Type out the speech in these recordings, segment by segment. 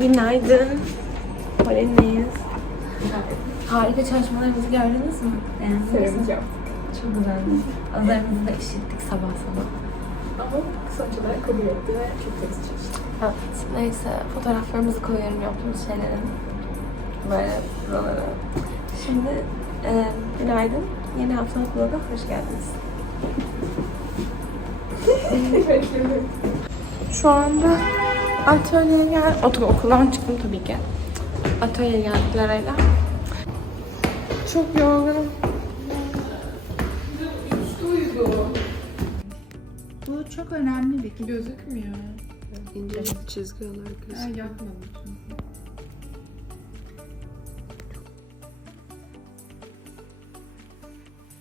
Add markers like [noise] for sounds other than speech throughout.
Günaydın. Polen'deyiz. Harika çalışmalarımızı gördünüz mü? Beğendiniz mi? Çok güzeldi. Azlarımızı da işittik sabah sabah. Ama sonuç olarak kabul etti ve çok temiz çalıştı. Evet. Neyse fotoğraflarımızı koyuyorum yaptığımız şeylerin. Böyle buralara. Şimdi e, günaydın. Yeni haftalık vloga hoş geldiniz. [laughs] Şu anda atölyeye gel, Otur, okuldan çıktım tabii ki. Atölyeye geldik Lara'yla. Çok yorgunum. Bu çok önemli bir konu. Gözükmüyor. İnce çizgi olarak gözüküyor. yapmadım çünkü.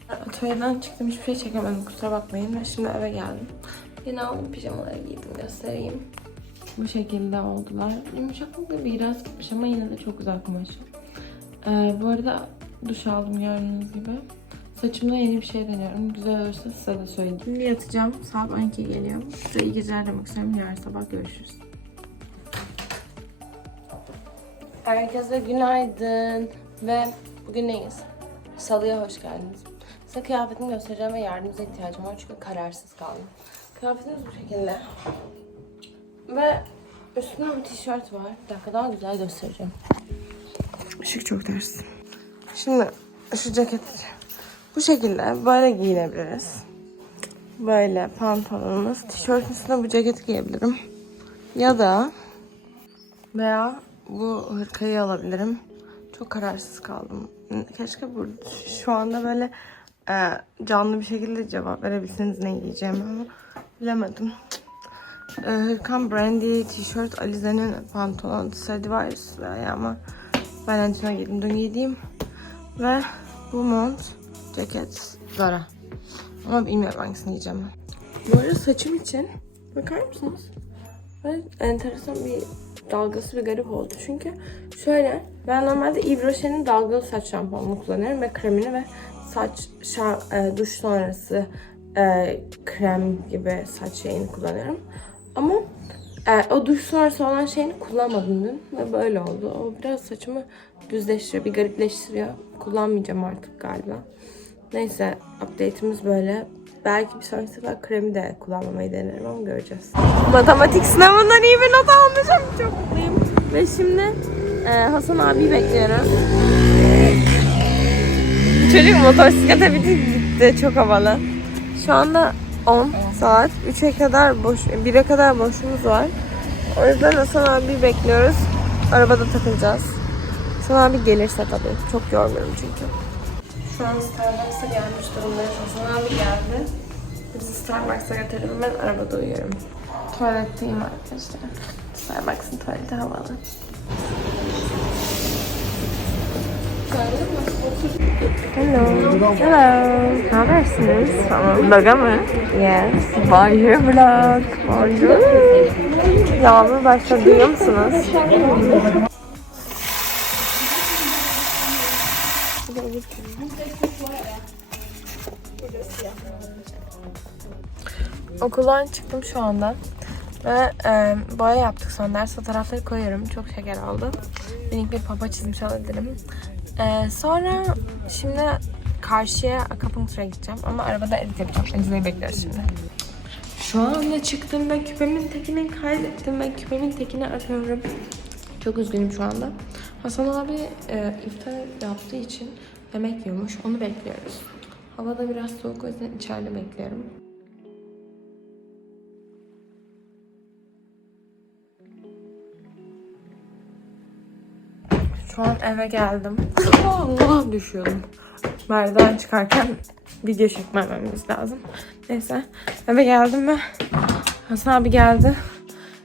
Atölyeden çıktım hiçbir şey çekemedim kusura bakmayın ve şimdi eve geldim. Yine aldım pijamaları giydim göstereyim. Bu şekilde oldular. Yumuşaklıkla biraz gitmiş ama yine de çok güzel kumaşı. Ee, bu arada duş aldım gördüğünüz gibi. Saçımda yeni bir şey deniyorum. Güzel olursa size de söyleyeyim. Şimdi yatacağım. Saat 12 geliyor. Size iyi geceler demek istiyorum. Yarın sabah görüşürüz. Herkese günaydın ve bugün neyiz? Salıya hoş geldiniz. Size kıyafetimi göstereceğim ve yardımınıza ihtiyacım var çünkü kararsız kaldım. Kıyafetimiz bu şekilde. Ve üstünde bir tişört var. Bir dakika daha güzel göstereceğim. Işık çok ters. Şimdi şu ceket bu şekilde böyle giyinebiliriz. Böyle pantolonumuz. Tişörtün üstüne bu ceketi giyebilirim. Ya da veya bu hırkayı alabilirim. Çok kararsız kaldım. Keşke bu şu anda böyle e, canlı bir şekilde cevap verebilseniz ne giyeceğimi ama bilemedim. E, hırkam Brandy tişört, Alize'nin pantolon, Stradivarius ve ayağıma Valentino giydim. Dün giydiğim ve bu mont, ceket, Zara. Ama bilmiyorum hangisini giyeceğim ben. Bu arada saçım için bakar mısınız? Böyle enteresan bir dalgası bir garip oldu. Çünkü şöyle ben normalde Yves Rocher'in dalgalı saç şampuanını kullanıyorum ve kremini ve saç şa- e, duş sonrası e, krem gibi saç şeyini kullanıyorum. Ama e, o duş sonrası olan şeyini kullanmadım dün ve böyle oldu. O biraz saçımı düzleştiriyor, bir garipleştiriyor. Kullanmayacağım artık galiba. Neyse update'imiz böyle. Belki bir sonraki sefer kremi de kullanmamayı denerim ama göreceğiz. Matematik sınavından iyi bir not almışım. Çok mutluyum. Ve şimdi e, Hasan abi bekliyoruz. Çocuk motosiklete binip gitti. Çok havalı. Şu anda 10 saat. 3'e kadar boş, 1'e kadar boşluğumuz var. O yüzden Hasan abi bekliyoruz. Arabada takılacağız. Hasan abi gelirse tabii. Çok yorgunum çünkü. Şu an Starbucks'a gelmiş durumdayız. Hasan abi geldi. Bizi Starbucks'a götürdüm. Ben arabada uyuyorum. Tuvaletteyim arkadaşlar. Starbucks'ın tuvaleti havalı. Hello. Hello. Ne habersiniz? Tamam. Vlog'a mı? Yes. Bonjour vlog. Bonjour. Yağmur başladı duyuyor musunuz? Okuldan çıktım şu anda. Ve e, boya yaptık son ders. Fotoğrafları koyuyorum. Çok şeker oldu. Minik bir papa çizmiş olabilirim. E, sonra şimdi karşıya Acapulco'ya gideceğim. Ama arabada edit yapacağım. Edit'i bekliyoruz şimdi. Şu anda çıktım ve küpemin tekini kaybettim ve küpemin tekini arıyorum. Çok üzgünüm şu anda. Hasan abi e, iftar yaptığı için yemek yiyormuş. Onu bekliyoruz. Hava da biraz soğuk o yüzden içeride bekliyorum. Şu an eve geldim. Allah düşüyordum. Merdiven çıkarken video çekmememiz lazım. Neyse eve geldim ve Hasan abi geldi.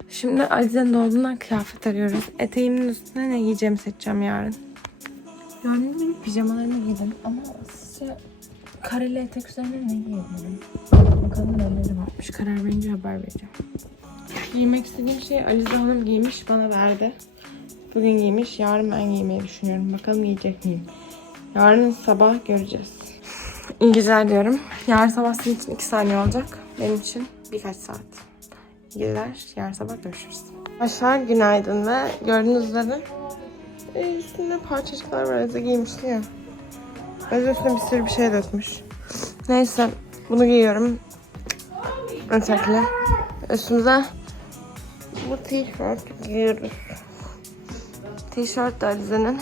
Şimdi Alize'nin dolabından kıyafet arıyoruz. Eteğimin üstüne ne giyeceğimi seçeceğim yarın. Gördüğünüz gibi pijamalarımı giydim ama sizce kareli etek üzerine ne giyebilirim? Bakalım neleri varmış. Karar verince haber vereceğim. Giymek istediğim şey Alize Hanım giymiş bana verdi. Bugün giymiş, yarın ben giymeyi düşünüyorum. Bakalım giyecek miyim? Yarın sabah göreceğiz. İyi geceler diyorum. Yarın sabah sizin için 2 saniye olacak. Benim için birkaç saat. İyi geceler. Yarın sabah görüşürüz. Aşağı günaydın ve gördüğünüz üzere e, üstünde parçacıklar var. Eze giymişti ya. Eze üstüne bir sürü bir şey dökmüş. Neyse bunu giyiyorum. Ötekle. Üstümüze bu tişört giyiyoruz. Tişört de Alize'nin.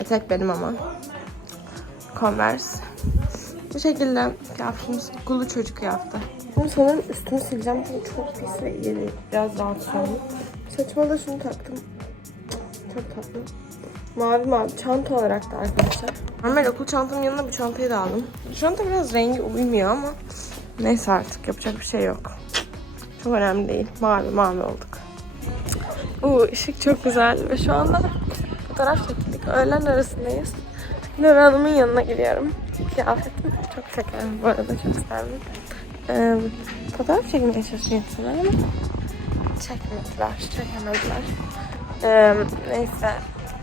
Etek benim ama. Converse. Bu şekilde kıyafetimiz kulu çocuk yaptı. Şimdi sanırım üstümü sileceğim çünkü çok pis ve yeri biraz rahatsız oldum. Saçıma da şunu taktım. Çok tatlı. Mavi mavi çanta olarak da arkadaşlar. Normal okul çantamın yanına bu çantayı da aldım. Bu çanta biraz rengi uymuyor ama neyse artık yapacak bir şey yok. Çok önemli değil. Mavi mavi olduk. Uuu ışık çok güzel ve şu anda fotoğraf çekildik. Öğlen arasındayız. Nuri Hanım'ın yanına gidiyorum. Kıyafetim çok şeker bu arada çok sevdim. Ee, fotoğraf çekmeye çalışıyor insanlar ama çekmediler, çekemediler. Ee, neyse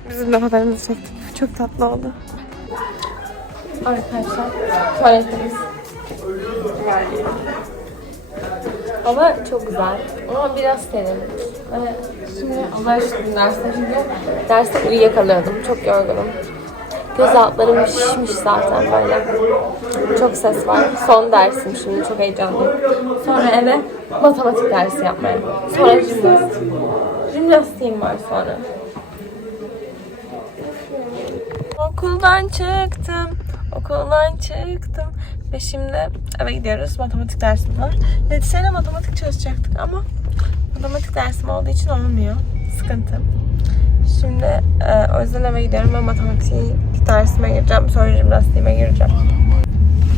bizim de fotoğrafımızı çektik. Çok tatlı oldu. Arkadaşlar tuvaletimiz. Hava çok güzel ama biraz serin. Ee, şimdi Allah şükür derste çünkü derste uyuyakalıyordum. Çok yorgunum. Göz altlarım şişmiş zaten böyle. Çok ses var. Son dersim şimdi çok heyecanlıyım. Sonra eve matematik dersi yapmaya. Sonra jimnastik. Jimnastiğim var sonra. Okuldan çıktım. Okuldan çıktım. Ve şimdi eve gidiyoruz. Matematik dersim var. Letise'yle matematik çalışacaktık ama matematik dersim olduğu için olmuyor. Sıkıntı. Şimdi e, o yüzden eve gidiyorum ve matematik dersime gireceğim. Sonra jimnastiğime gireceğim.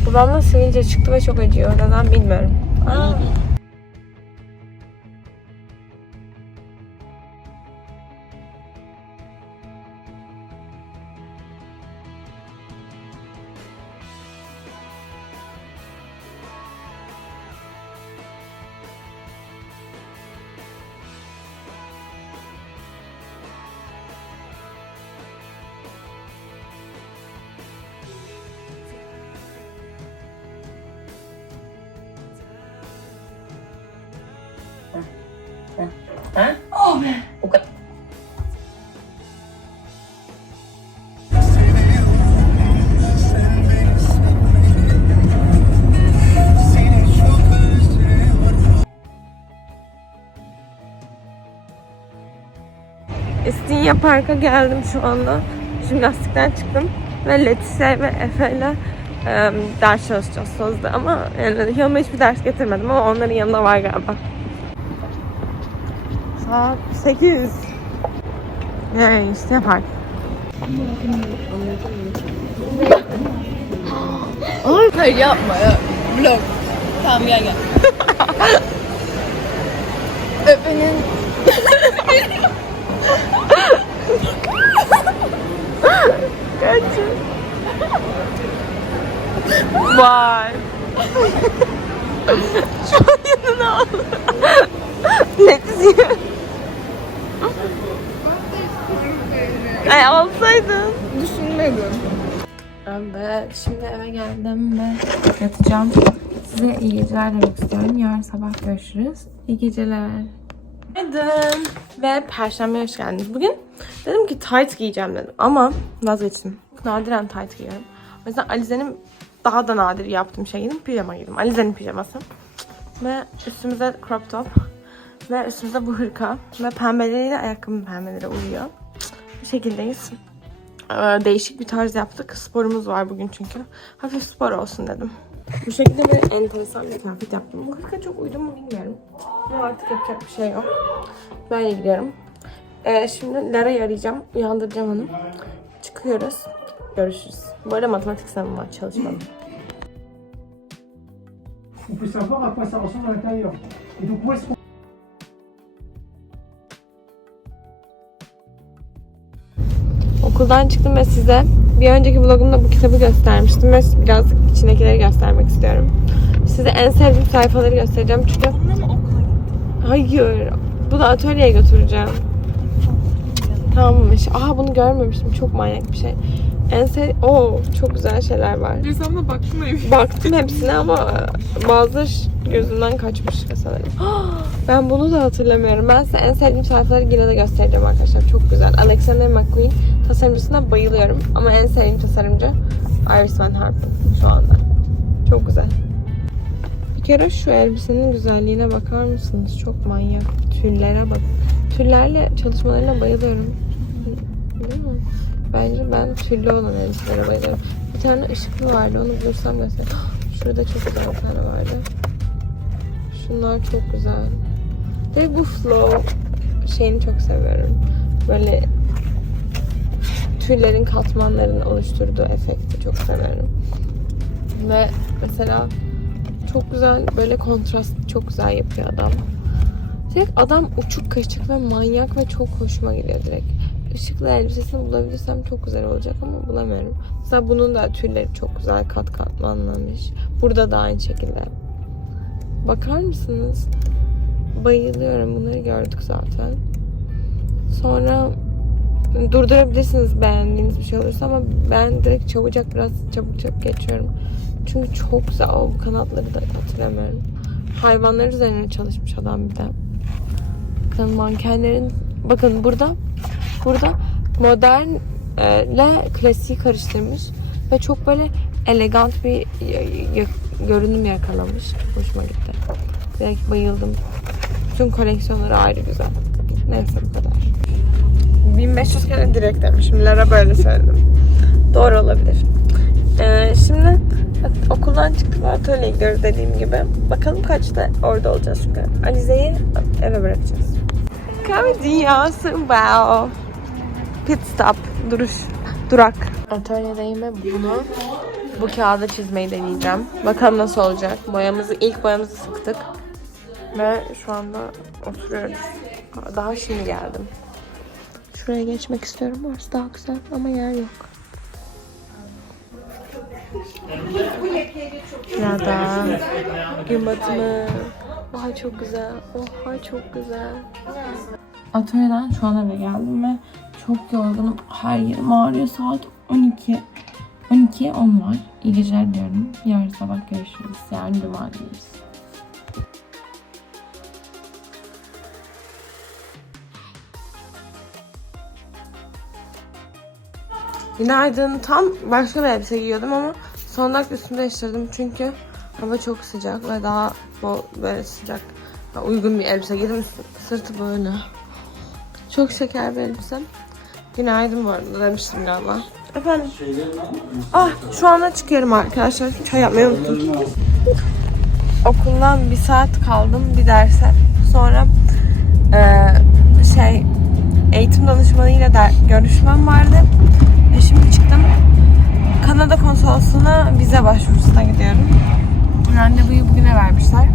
Babamla sivilce çıktı ve çok acıyor. Neden bilmiyorum. Aa. İstinye Park'a geldim şu anda. Jimnastikten çıktım. Ve Letise ve Efe ile e, ders çalışacağız sözde. Ama yani yanıma hiçbir ders getirmedim ama onların yanında var galiba. Saat 8. Yani İstinye Park. Hayır yapma ya. Vlog. Tamam gel gel. [laughs] Öpenin [laughs] Kaçın. Vay. [laughs] Şu an yanına al. Letizia. Ay alsaydın. düşünmedim. Evet, şimdi eve geldim ve yatacağım. Size iyi geceler demek istiyorum. Yarın sabah görüşürüz. İyi geceler. Günaydın. Ve Perşembe hoş geldiniz. Bugün dedim ki tight giyeceğim dedim ama vazgeçtim. Nadiren tight giyiyorum. O yüzden Alize'nin daha da nadir yaptığım şey giydim. Pijama giydim. Alize'nin pijaması. Ve üstümüze crop top. Ve üstümüze bu hırka. Ve pembeleriyle ayakkabının pembeleri uyuyor. Şekildeyiz. Ee, değişik bir tarz yaptık. Sporumuz var bugün çünkü. Hafif spor olsun dedim. Bu şekilde bir enteresan bir kıyafet yaptım. Bu kırka çok uydu mu bilmiyorum. Ama artık yapacak bir şey yok. Böyle gidiyorum. Ee, şimdi Lara'yı arayacağım. Uyandıracağım onu. Çıkıyoruz. Görüşürüz. Bu arada matematik sınavım var. Çalışmadım. On peut savoir à quoi ça ressemble à l'intérieur. Et donc où est-ce qu'on Okuldan çıktım ve size bir önceki vlogumda bu kitabı göstermiştim ve birazcık içindekileri göstermek istiyorum. Size en sevdiğim sayfaları göstereceğim çünkü... Hayır. Bunu atölyeye götüreceğim. Tamammış. Aha bunu görmemiştim. Çok manyak bir şey. En sev... Oo, çok güzel şeyler var. Girsem de bak şunaymış. Baktım hepsine ama ş- gözümden kaçmış sanırım. [gasps] Ben bunu da hatırlamıyorum. Ben size en sevdiğim sayfaları yine de göstereceğim arkadaşlar. Çok güzel. Alexander McQueen tasarımcısına bayılıyorum. Ama en sevdiğim tasarımcı Iris Van Herpen şu anda. Çok güzel. Bir kere şu elbisenin güzelliğine bakar mısınız? Çok manyak. Tüllere bak. Tüllerle çalışmalarına bayılıyorum. Değil mi? Bence ben tüllü olan elbiselere bayılıyorum. Bir tane ışıklı vardı. Onu bulursam göstereyim. [gasps] Şurada çok güzel bir tane vardı. Şunlar çok güzel. Ve bu flow şeyini çok seviyorum. Böyle tüllerin katmanlarını oluşturduğu efekti çok severim. Ve mesela çok güzel böyle kontrast çok güzel yapıyor adam. Direkt adam uçuk kaçık ve manyak ve çok hoşuma gidiyor direkt. Işıklı elbisesini bulabilirsem çok güzel olacak ama bulamıyorum. Mesela bunun da tülleri çok güzel kat katmanlamış. Burada da aynı şekilde. Bakar mısınız? Bayılıyorum. Bunları gördük zaten. Sonra durdurabilirsiniz beğendiğiniz bir şey olursa ama ben direkt çabucak biraz çabuk çabuk geçiyorum. Çünkü çok güzel. O kanatları da hatırlamıyorum. Hayvanlar üzerine çalışmış adam bir de. Bakın mankenlerin bakın burada burada modern e, ile klasiği karıştırmış ve çok böyle elegant bir görünüm yakalamış. Çok hoşuma gitti. Direkt bayıldım. Bütün koleksiyonları ayrı güzel. Neyse bu kadar. 1500 kere direkt demişim. Lara böyle söyledim. Doğru olabilir. Ee, şimdi okuldan çıktık ve atölyeye gidiyoruz dediğim gibi. Bakalım kaçta orada olacağız çünkü. Alize'yi eve bırakacağız. Kahve dünyası wow. Pit stop. Duruş. Durak. Atölyedeyim ve bunu bu kağıda çizmeyi deneyeceğim. Bakalım nasıl olacak. Boyamızı, ilk boyamızı sıktık. Ve şu anda oturuyoruz. Daha şimdi geldim. Şuraya geçmek istiyorum. Orası daha güzel ama yer yok. Ya da gün batımı. Oha çok güzel. Oha çok güzel. Atölyeden şu an eve geldim ve çok yorgunum. Her yerim ağrıyor. Saat 12. 12'ye 10 var. İyi geceler diyorum. Yarın sabah görüşürüz. Yarın cumartesiyiz. Günaydın. Tam başka bir elbise giyiyordum ama son dakika üstümü değiştirdim çünkü hava çok sıcak ve daha bol böyle sıcak uygun bir elbise giydim. Sırtı böyle. Çok şeker bir elbise. Günaydın bu arada demiştim galiba. Efendim? Ah şu anda çıkıyorum arkadaşlar. Çay yapmayı unuttum. Okuldan bir saat kaldım bir derse. Sonra eee, şey eğitim danışmanıyla da görüşmem vardı. Konsolosluğuna vize başvurusuna gidiyorum. Randevuyu bugüne vermişler.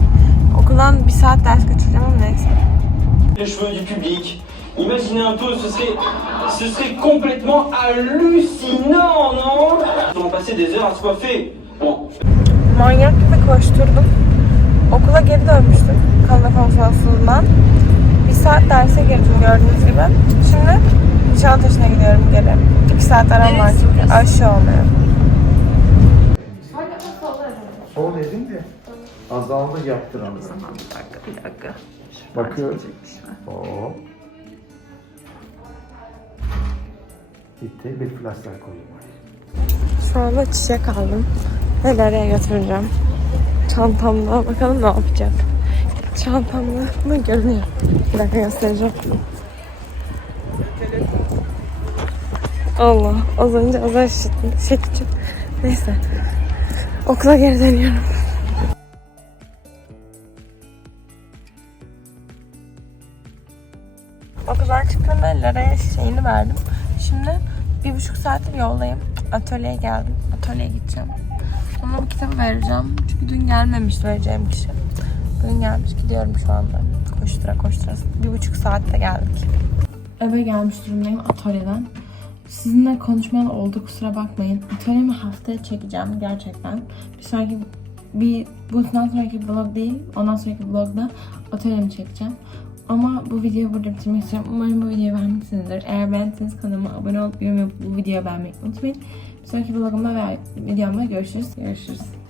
Okuldan bir saat ders kaçıracağım ama neyse. les cheveux du public. Imaginez un peu, ce serait, ce serait complètement hallucinant, non Ils vont passer des heures à se coiffer. Bon, Manyak gibi koşturdum. Okula geri dönmüştüm Kanada konsolosluğundan. Bir saat derse girdim gördüğünüz gibi. Şimdi Nişantaşı'na gidiyorum geri. İki saat aram var çünkü aşı olmuyor. Azaldı yaptıran. Bir dakika, bir dakika. Bakıyoruz. O. Bitti. Bir flaşlar koyayım. Şu anda çiçek aldım. Ve nereye götüreceğim? Çantamda. Bakalım ne yapacak. Çantamda mı görünüyor? Bir dakika göstereceğim. Allah. Az önce azar işittim. Şekilci. Neyse. Okula geri dönüyorum. Lara'ya şeyini verdim. Şimdi bir buçuk saattir yoldayım. Atölyeye geldim. Atölyeye gideceğim. Ona bu kitabı vereceğim. Çünkü dün gelmemişti vereceğim kişi. Bugün gelmiş. Gidiyorum şu anda. Koştura koştura. Bir buçuk saatte geldik. Eve gelmiş durumdayım atölyeden. Sizinle konuşmayan oldu kusura bakmayın. Atölyemi haftaya çekeceğim gerçekten. Bir sonraki bir bundan sonraki vlog değil, ondan sonraki vlogda atölyemi çekeceğim. Ama bu videoyu burada bitirmek istiyorum. Umarım bu videoyu beğenmişsinizdir. Eğer beğendiyseniz kanalıma abone olup yorum yapıp bu videoyu beğenmeyi unutmayın. Bir sonraki vlogumda veya videomda görüşürüz. Görüşürüz.